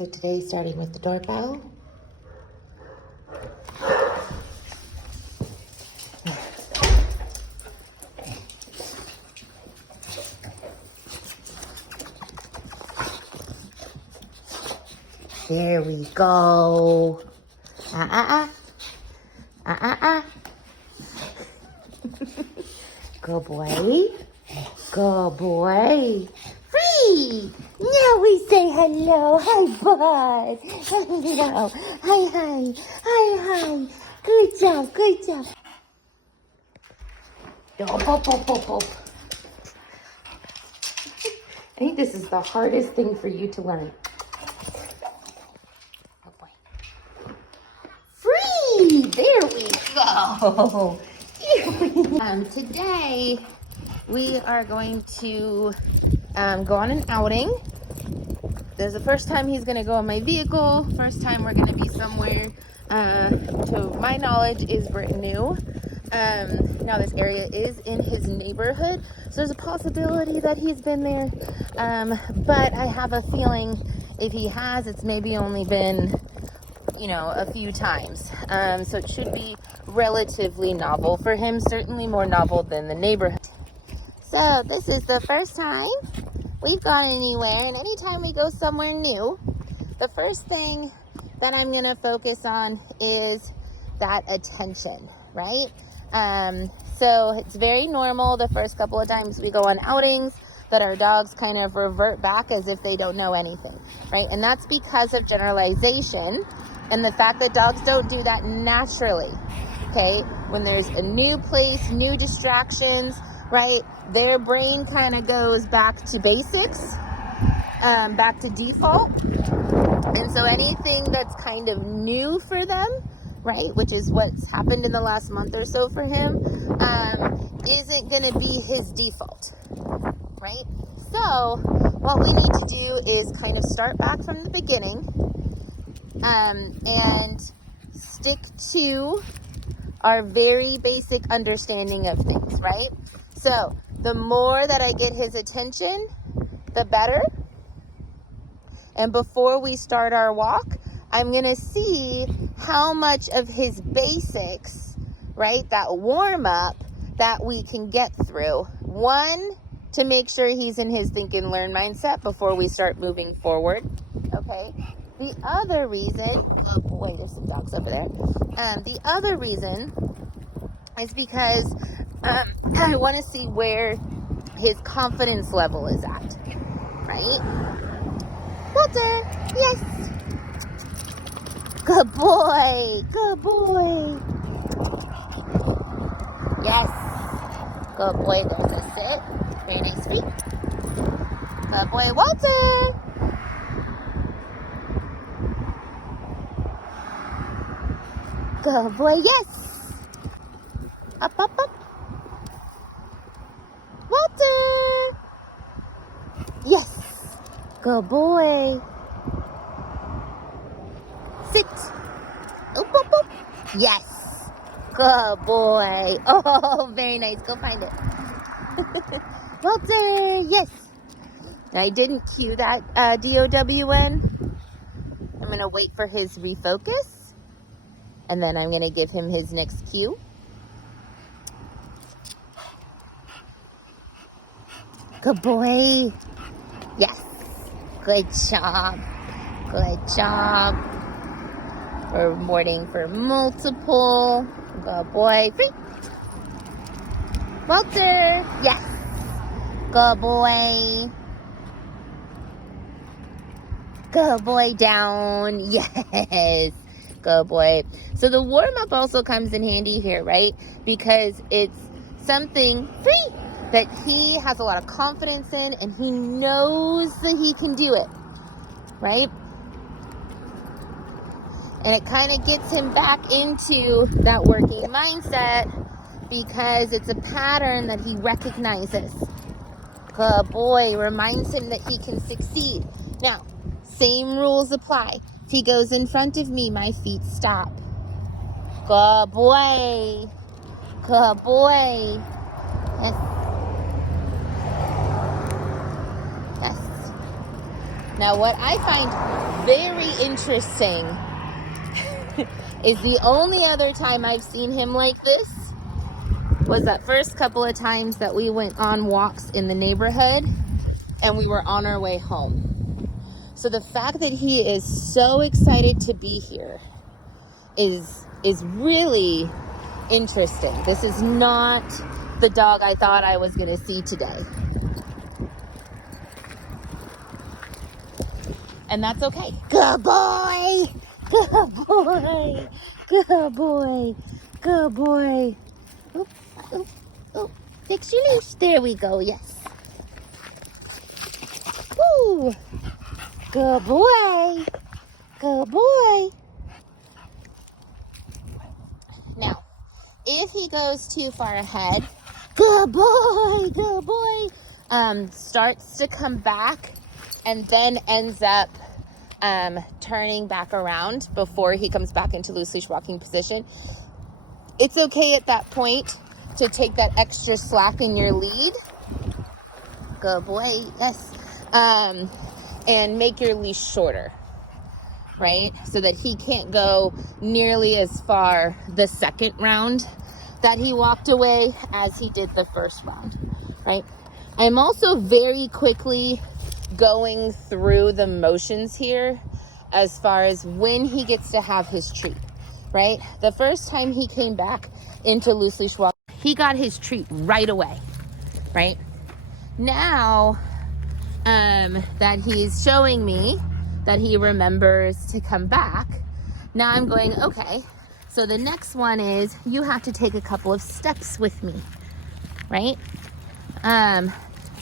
So today, starting with the doorbell. There we go. Good boy. Good boy. Free. Now we say hello. Hi, bud. Hello. Hi. Hi. Good job. Pop. I think this is the hardest thing for you to learn. Oh boy. Free! There we go. Today we are going to go on an outing. This is the first time he's going to go in my vehicle. First time we're going to be somewhere, to my knowledge, is brand new. Now this area is in his neighborhood, so there's a possibility that he's been there. But I have a feeling if he has, it's maybe only been, a few times. So it should be relatively novel for him, certainly more novel than the neighborhood. So this is the first time we've gone anywhere, and anytime we go somewhere new, the first thing that I'm going to focus on is that attention, right? So it's very normal the first couple of times we go on outings that our dogs kind of revert back as if they don't know anything, right? And that's because of generalization and the fact that dogs don't do that naturally, okay? When there's a new place, new distractions, right? Their brain kind of goes back to basics, back to default. And so anything that's kind of new for them, right, which is what's happened in the last month or so for him, isn't going to be his default, right? So what we need to do is kind of start back from the beginning, and stick to our very basic understanding of things, right? So the more that I get his attention, the better. And before we start our walk, I'm going to see how much of his basics, right, that warm up that we can get through. One, to make sure he's in his think and learn mindset before we start moving forward. Okay. The other reason, oh boy, there's some dogs over there. The other reason is because I want to see where his confidence level is at, right? Walter, yes. Good boy. Yes. Good boy, there's a sit. Very nice feet. Good boy, Walter. Good boy, yes. Up. Walter. Yes. Good boy. Sit. Up. Yes. Good boy. Oh, very nice. Go find it. Walter, yes. I didn't cue that DOWN. I'm going to wait for his refocus. And then I'm going to give him his next cue. Good boy. Yes. Good job. Rewarding for multiple. Good boy. Free. Walter. Yes. Good boy. Good boy down. Yes. Good boy. So the warm-up also comes in handy here, right? Because it's something free that he has a lot of confidence in, and he knows that he can do it, right? And it kind of gets him back into that working mindset because it's a pattern that he recognizes. Good boy. Reminds him that he can succeed. Now, same rules apply. If he goes in front of me, my feet stop. Good boy. Yes. Now, what I find very interesting is the only other time I've seen him like this was that first couple of times that we went on walks in the neighborhood and we were on our way home. So the fact that he is so excited to be here is really interesting. This is not the dog I thought I was going to see today. And that's okay. Good boy! Good boy! Good boy! Good boy! Oop, oop, oop. Fix your leash. There we go, yes. Woo! Good boy! Good boy! Now, if he goes too far ahead, good boy, starts to come back and then ends up turning back around before he comes back into loose leash walking position, it's okay at that point to take that extra slack in your lead. Good boy, yes. And make your leash shorter, right? So that he can't go nearly as far the second round that he walked away as he did the first round, right? I'm also very quickly going through the motions here as far as when he gets to have his treat, right? The first time he came back into loose leash walk, he got his treat right away, right? Now that he's showing me that he remembers to come back, now I'm going, okay, so the next one is you have to take a couple of steps with me, right? And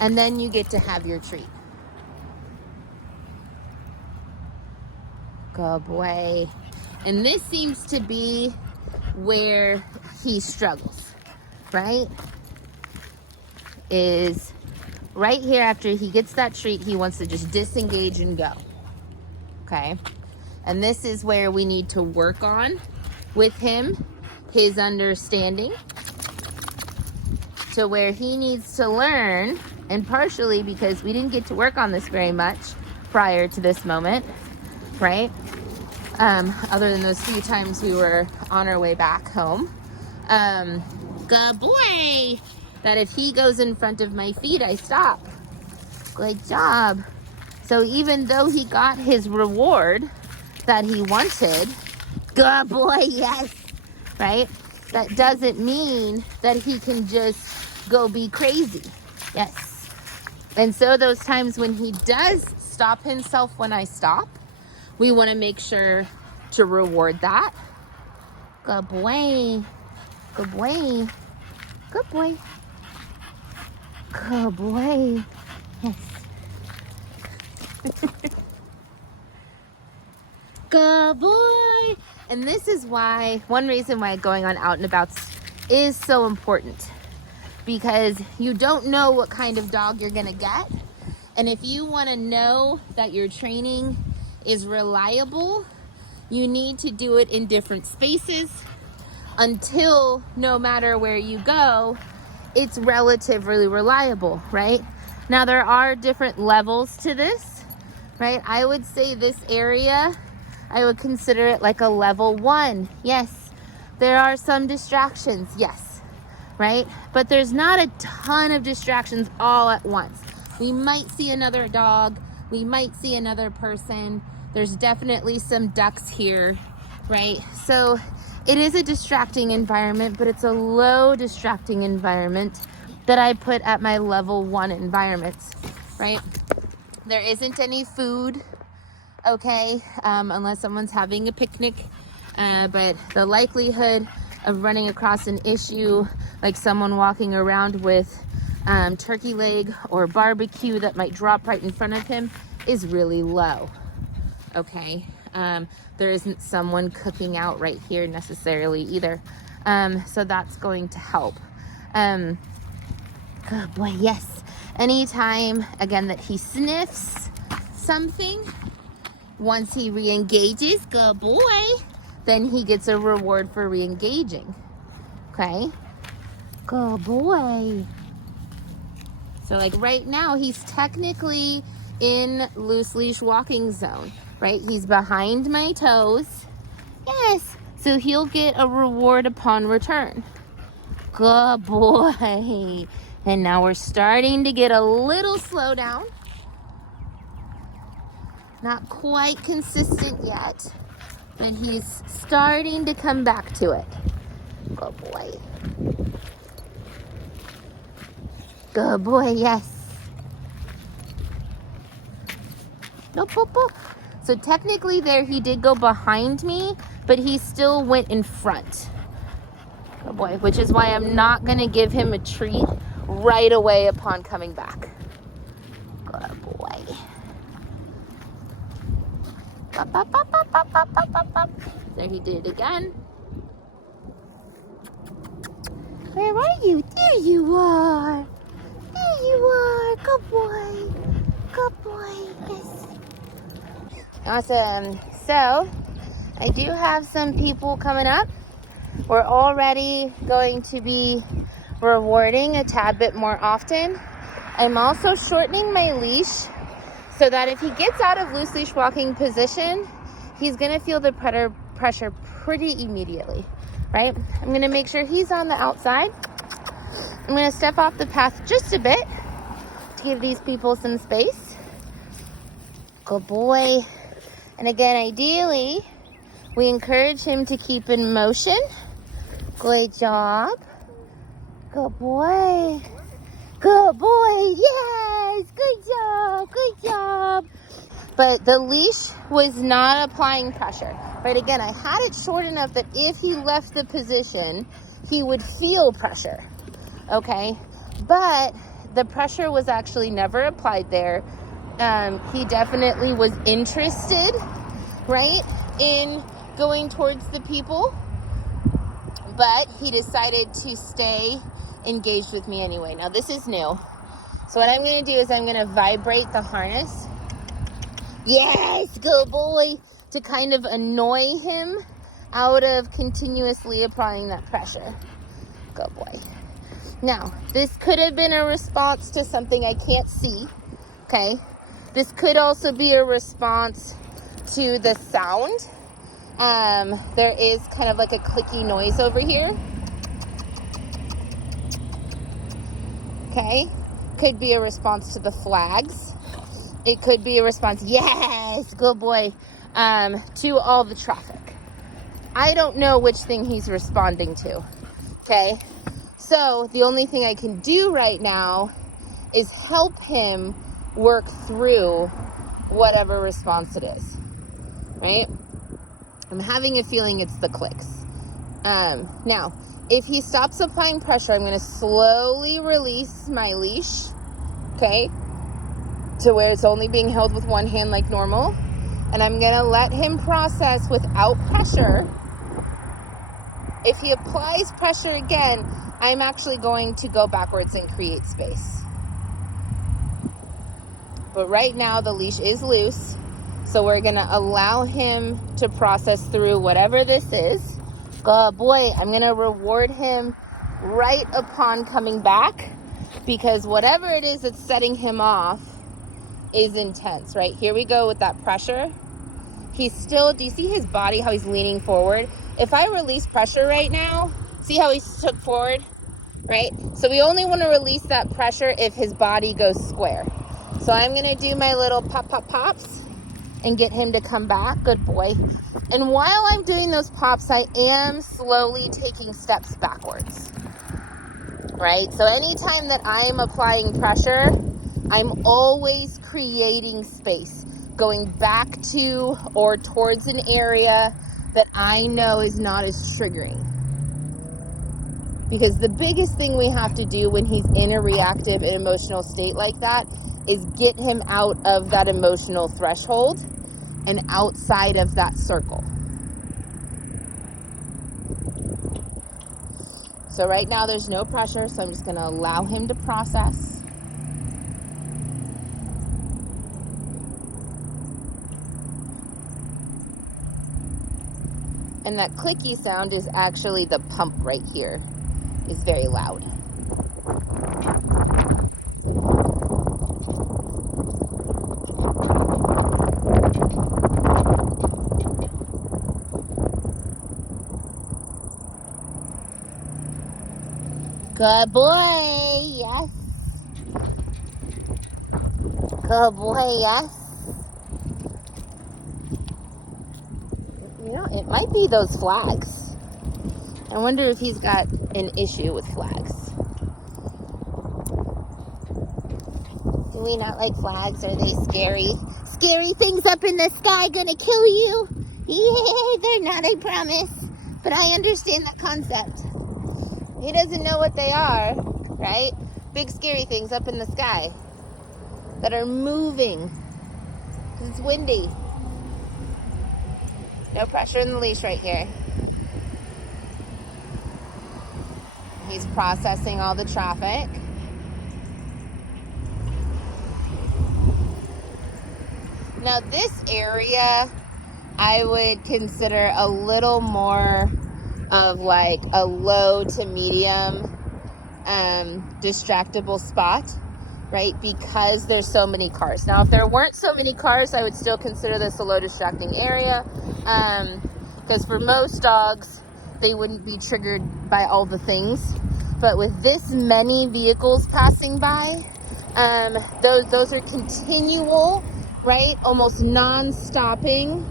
then you get to have your treat. Good boy. And this seems to be where he struggles, right? Is right here after he gets that treat, he wants to just disengage and go, okay? And this is where we need to work on with him, his understanding, to where he needs to learn, and partially because we didn't get to work on this very much prior to this moment, right? Other than those few times we were on our way back home. Good boy! That if he goes in front of my feet, I stop. Good job. So even though he got his reward that he wanted, good boy, yes, right? That doesn't mean that he can just go be crazy. Yes. And so those times when he does stop himself when I stop, we want to make sure to reward that. Good boy. Good boy. Good boy. Good boy. Yes. Good boy. And this is why, one reason why going on out and about is so important. Because you don't know what kind of dog you're going to get. And if you want to know that your training is reliable, you need to do it in different spaces until no matter where you go, it's relatively reliable, right? Now there are different levels to this, right? I would say this area, I would consider it like a level 1. Yes, there are some distractions, yes, right? But there's not a ton of distractions all at once. We might see another dog, we might see another person. There's definitely some ducks here, right? So it is a distracting environment, but it's a low distracting environment that I put at my level 1 environments, right? There isn't any food, okay, unless someone's having a picnic, but the likelihood of running across an issue like someone walking around with turkey leg or barbecue that might drop right in front of him is really low. Okay, there isn't someone cooking out right here necessarily either, so that's going to help. Good boy, yes. Anytime, again, that he sniffs something, once he re-engages, good boy, then he gets a reward for re-engaging. Okay, good boy. So like right now, he's technically in loose leash walking zone, right? He's behind my toes. Yes, so he'll get a reward upon return. Good boy. And now we're starting to get a little slowdown. Not quite consistent yet, but he's starting to come back to it. Good boy. Good boy, yes. Nope, nope, nope. So technically there he did go behind me, but he still went in front. Good boy, which is why I'm not gonna give him a treat right away upon coming back. Good boy. Up, up, up, up, up, up, up, up, up. There he did it again. Where are you? There you are. There you are. Good boy. Good boy. Yes. Awesome. So, I do have some people coming up. We're already going to be rewarding a tad bit more often. I'm also shortening my leash so that if he gets out of loose leash walking position, he's gonna feel the pressure pretty immediately, right? I'm gonna make sure he's on the outside. I'm gonna step off the path just a bit to give these people some space. Good boy. And again, ideally, we encourage him to keep in motion. Good job. Good boy. Good boy. Yes. Good job. Good job. But the leash was not applying pressure. But again, I had it short enough that if he left the position, he would feel pressure. Okay. But the pressure was actually never applied there. He definitely was interested, right, in going towards the people, but he decided to stay engaged with me anyway. Now this is new. So what I'm going to do is I'm going to vibrate the harness. Yes, good boy, to kind of annoy him out of continuously applying that pressure. Good boy. Now, this could have been a response to something I can't see, okay? This could also be a response to the sound. There is kind of like a clicky noise over here. Okay, could be a response to the flags. It could be a response, yes, good boy, to all the traffic. I don't know which thing he's responding to, okay? So the only thing I can do right now is help him work through whatever response it is, right? I'm having a feeling it's the clicks. Now, if he stops applying pressure, I'm going to slowly release my leash, okay, to where it's only being held with one hand like normal. And I'm going to let him process without pressure. If he applies pressure again, I'm actually going to go backwards and create space. But right now, the leash is loose. So we're going to allow him to process through whatever this is. Good boy. I'm going to reward him right upon coming back, because whatever it is that's setting him off is intense, right? Here we go with that pressure. He's still, do you see his body, how he's leaning forward? If I release pressure right now, see how he took forward, right? So we only want to release that pressure if his body goes square. So I'm going to do my little pop, pop, pops and get him to come back. Good boy. And while I'm doing those pops, I am slowly taking steps backwards, right? So anytime that I'm applying pressure, I'm always creating space, going back to or towards an area that I know is not as triggering. Because the biggest thing we have to do when he's in a reactive and emotional state like that is get him out of that emotional threshold and outside of that circle. So right now there's no pressure, so I'm just going to allow him to process. And that clicky sound is actually the pump right here. It's very loud. Good boy. Yes. Good boy. Yes. You know, it might be those flags. I wonder if he's got an issue with flags. Do we not like flags? Are they scary? Scary things up in the sky gonna kill you? Yeah, they're not, I promise. But I understand that concept. He doesn't know what they are, right? Big scary things up in the sky that are moving. It's windy. No pressure in the leash right here. He's processing all the traffic. Now this area, I would consider a little more of like a low to medium distractible spot, right? Because there's so many cars. Now, if there weren't so many cars, I would still consider this a low distracting area. Because for most dogs, they wouldn't be triggered by all the things. But with this many vehicles passing by, those are continual, right? Almost non-stopping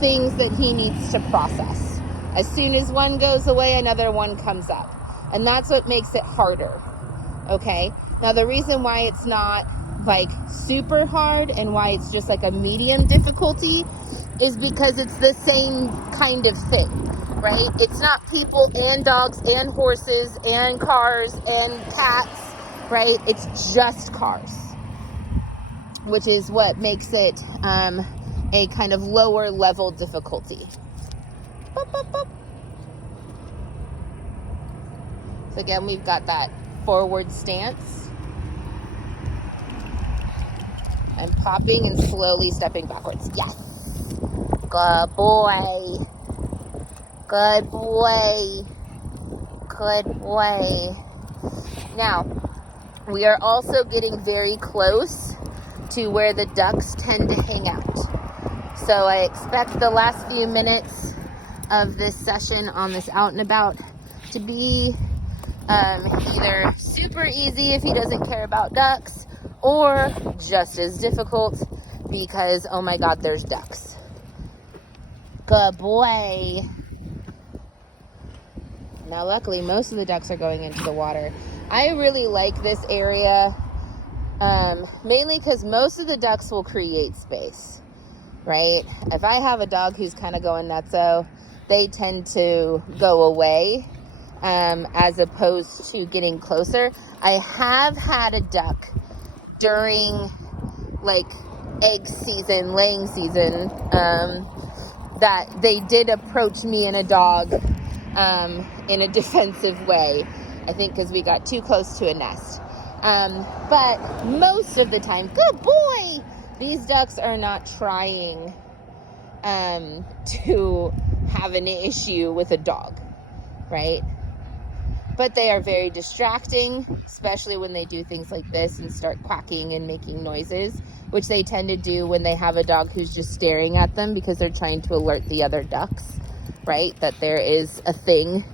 things that he needs to process. As soon as one goes away, another one comes up. And that's what makes it harder, okay? Now, the reason why it's not like super hard and why it's just like a medium difficulty is because it's the same kind of thing, right? It's not people and dogs and horses and cars and cats, right? It's just cars, which is what makes it a kind of lower level difficulty. Boop, boop, boop. So again, we've got that forward stance and popping and slowly stepping backwards. Yes. Good boy. Good boy. Good boy. Now, we are also getting very close to where the ducks tend to hang out. So I expect the last few minutes of this session on this out and about to be either super easy if he doesn't care about ducks, or just as difficult because, oh my God, there's ducks. Good boy. Now, luckily, most of the ducks are going into the water. I really like this area, mainly because most of the ducks will create space, right? If I have a dog who's kind of going nutso, they tend to go away as opposed to getting closer. I have had a duck during like egg season, laying season, that they did approach me and a dog in a defensive way. I think because we got too close to a nest. But most of the time, good boy, these ducks are not trying to have an issue with a dog, right? But they are very distracting, especially when they do things like this and start quacking and making noises, which they tend to do when they have a dog who's just staring at them because they're trying to alert the other ducks, right, that there is a thing.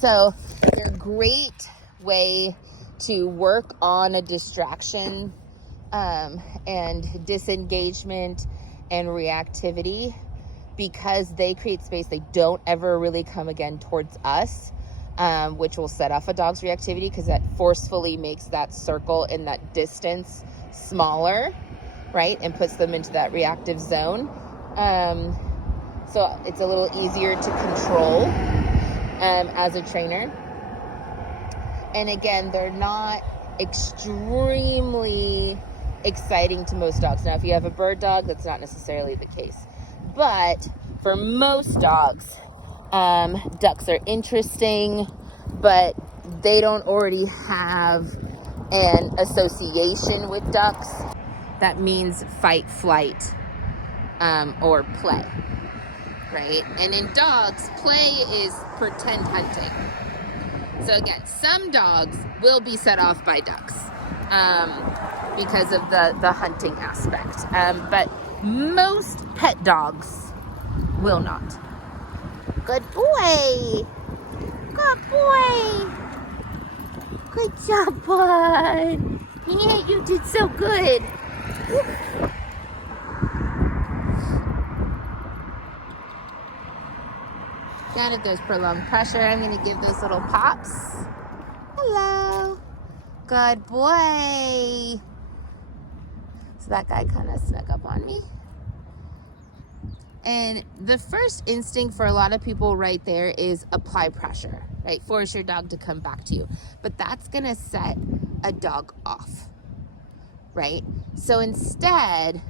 So they're a great way to work on a distraction and disengagement and reactivity, because they create space. They don't ever really come again towards us, which will set off a dog's reactivity because that forcefully makes that circle in that distance smaller, right, and puts them into that reactive zone. So it's a little easier to control as a trainer. And again, they're not extremely exciting to most dogs. Now, if you have a bird dog, that's not necessarily the case. But for most dogs, ducks are interesting, but they don't already have an association with ducks. That means fight, flight, or play, right? And in dogs, play is pretend hunting. So again, some dogs will be set off by ducks because of the hunting aspect. But most pet dogs will not. Good boy. Good boy. Good job, bud. Yeah, you did so good. And if there's prolonged pressure, I'm going to give those little pops. Hello. Good boy. So that guy kind of snuck up on me. And the first instinct for a lot of people right there is apply pressure, right? Force your dog to come back to you. But that's going to set a dog off, right? So instead,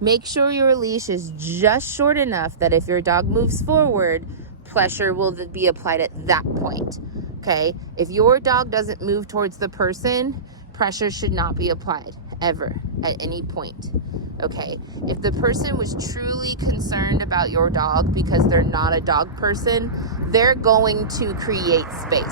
make sure your leash is just short enough that if your dog moves forward, pressure will be applied at that point, okay? If your dog doesn't move towards the person, pressure should not be applied ever at any point, okay? If the person was truly concerned about your dog because they're not a dog person, they're going to create space,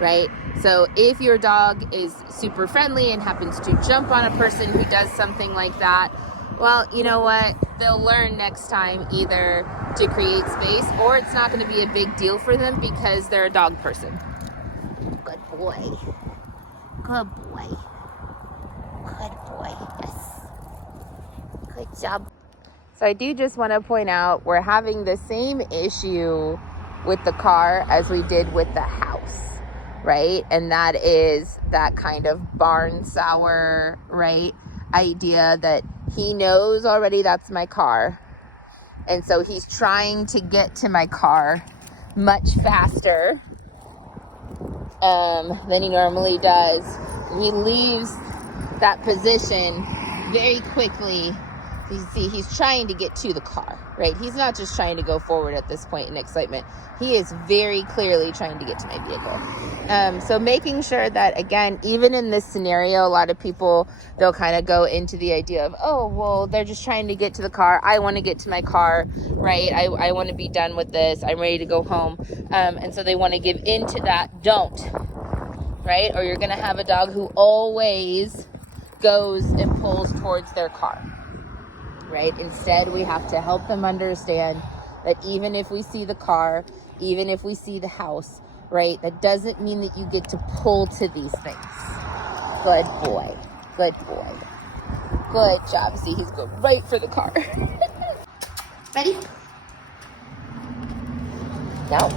right? So if your dog is super friendly and happens to jump on a person who does something like that, well, you know what? They'll learn next time either to create space or it's not going to be a big deal for them because they're a dog person. Good boy. Good boy. Good boy. Yes. Good job. So I do just want to point out we're having the same issue with the car as we did with the house, right? And that is that kind of barn sour, right, idea that he knows already that's my car. And so he's trying to get to my car much faster than he normally does. He leaves that position very quickly. You see, he's trying to get to the car, right? He's not just trying to go forward at this point in excitement. He is very clearly trying to get to my vehicle. So making sure that, again, even in this scenario, a lot of people, they'll kind of go into the idea of, oh, well, they're just trying to get to the car. I want to get to my car, right? I want to be done with this. I'm ready to go home. And so they want to give in to that. Don't, right? Or you're going to have a dog who always goes and pulls towards their car. Right? Instead, we have to help them understand that even if we see the car, even if we see the house, right, that doesn't mean that you get to pull to these things. Good boy. Good boy. Good job. See, he's going right for the car. Ready? No.